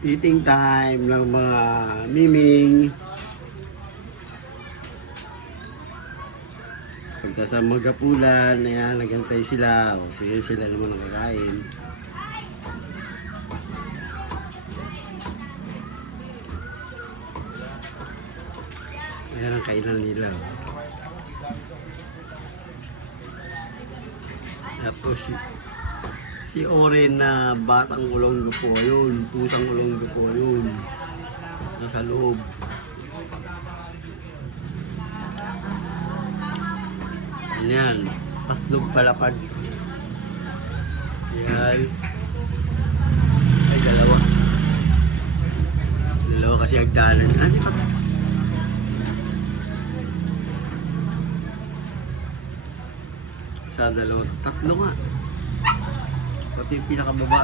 Eating time ng mga miming. Pagka sa magapulan, ayan, nagantay sila. O, sige sila naman ang kakain. Ayan ang kainan nila. Tapos si Oren na batang ulonggo po yun, pusang ulonggo po yun. Nasa loob. Ayan, tatlong palapad. Ayan. Ay, dalawa. Dalawa kasi hagdanan. Ano ito? Isa, dalawa, tatlo nga. Pati yung pinakababa.